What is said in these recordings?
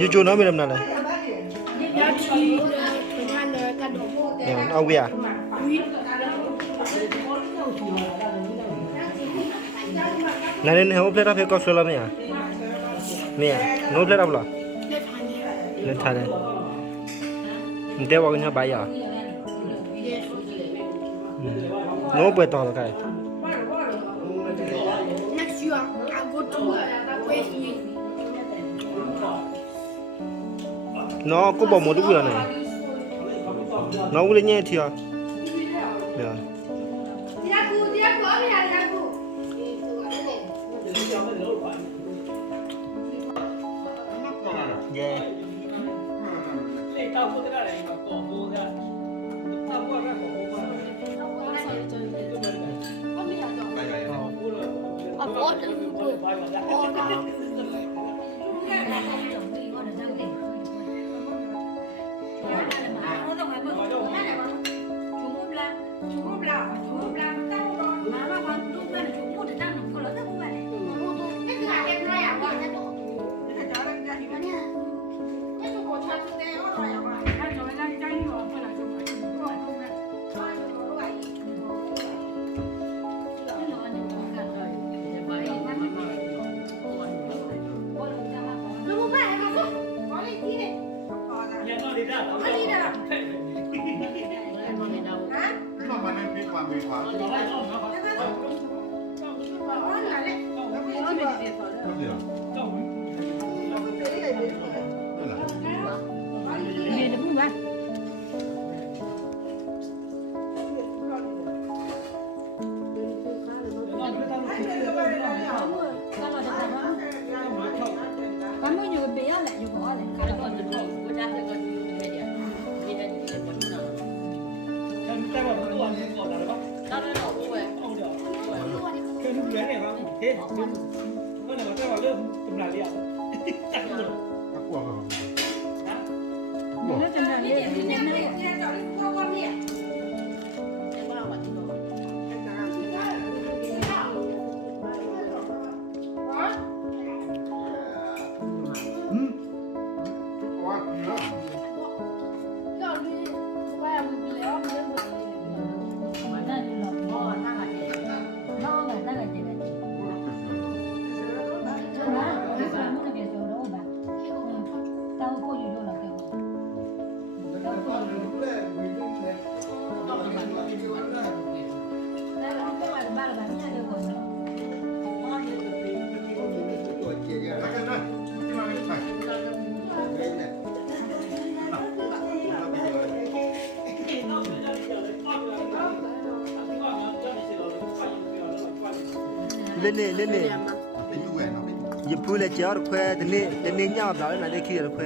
ยูจูน้องมีลำนั้นเลย ยาทีเป็นงานเลยกันโดด เนี่ยเอาเวีย วิท นั่นเนี่ยเขาเพลทอะไรก็สวยละเนี่ยเนี่ยโน้ตเพลทอะไรล่ะ เล่นทานเนี่ย เล่นทานเลยเดี๋ยวว่ากันจะไปอ่ะโน้ตเปิดต่อแล้วกัน next year I go to West Wing น้องก็บอกหมดทุกอย่างเลยน้องก็เลยเนี่ยที่อ่ะเนี่ย เย่ a boat all down เล่นเล่นยิบพูดเลยเจ้าแควแต่เนี่ยย่าแบบนั้นได้ขี้แคว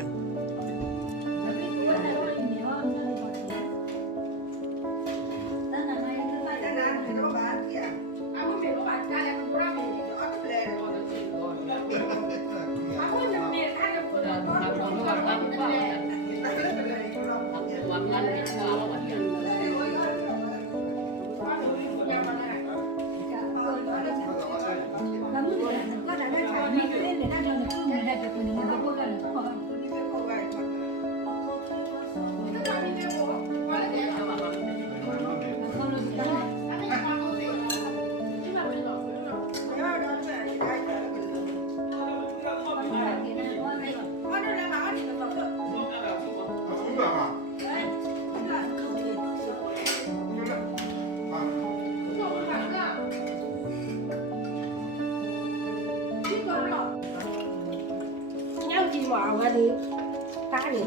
วันนี้ตาเนี่ย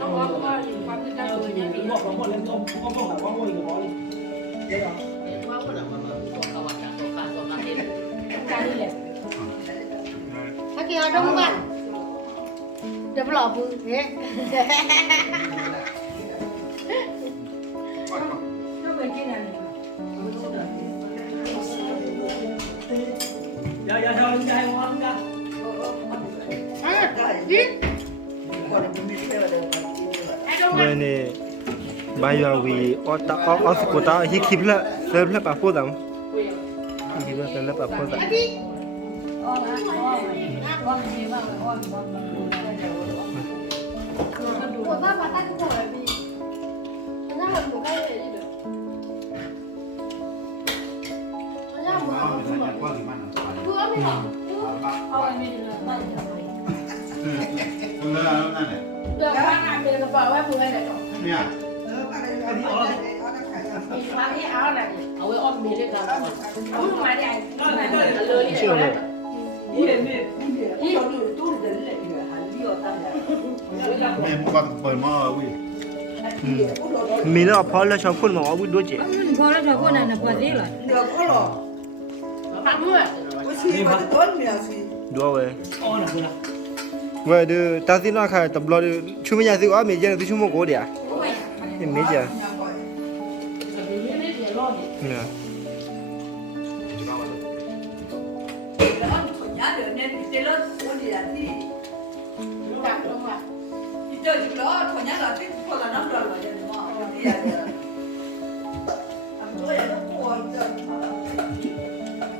ต้องว่าความที่ได้เลยเนี่ยมีบอกหมดเลยต้องบอกว่าหมดเลยเดี๋ยวการนี่แหละถ้าเกี่ยวต้องว่าเดี๋ยวหลอกมึงเนี่ยต้องไปกินอะไรอย่าทำใจร้อนกันเนี่ยบายาวีออตอสกุตาฮิคิบละเริ่มละปะพูดอ่ะฮิคิบละเริ่มละปะพูดอ่ะ我爸爸带过来的，那个母盖也的，那母盖不是吗？哥没有，对，我那边个包外不会那种。เอาไว้อ้อมมีด้วยกันเอาลงมาได้เลยนี่เลยมีแล้วพอแล้วชอบคนมาเอาวุ้นด้วยเจ๊ พอแล้วชาวคนนั้นพอดีเลย ฟังด้วย ดูเอาไว้เว้ยดูตาสีน่าขายตบล้อดูชุ่มยาสิว่ามีเจนดูชุ่มโกเดียนี่มีเจนเนี่ย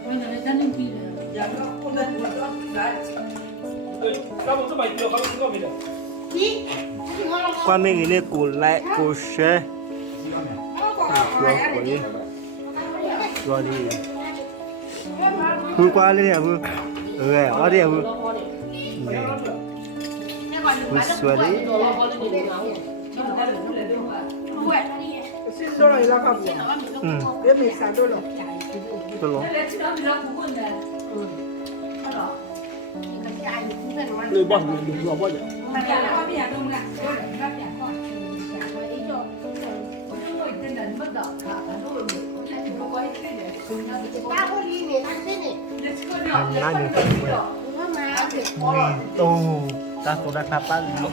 วันนั้นฉันนึกดีเลย นี่ ความไม่เงี้ยกูไลค์กูแชร์ตัวนี้ตัวนี้พูดกว่าเลยเนี่ยพูดว่าเดี๋ยวพูดพูดสวยเลยตัวลงเลยบ้านอยู่บ้านอยู่ป้าคนนี้เนี่ยนั่นสิเนี่ย ทำนั่นอยู่ เข้ามา โอ้ตาโซดาคาปั้นบ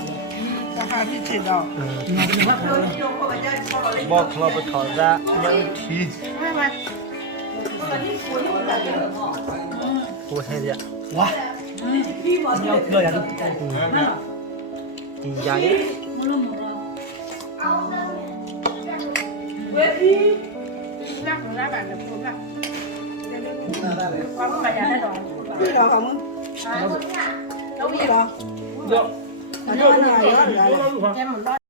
อกเราไปถอดละยังที เข้ามา พูดให้เยอะว้าเราเกลืออย่างนี้จริงจัง มันรู้หมดแล้ว นั่งแล้วแบบนี้คุณแบบความขยันได้หรอเรามีเหรอแกหมดแล้ว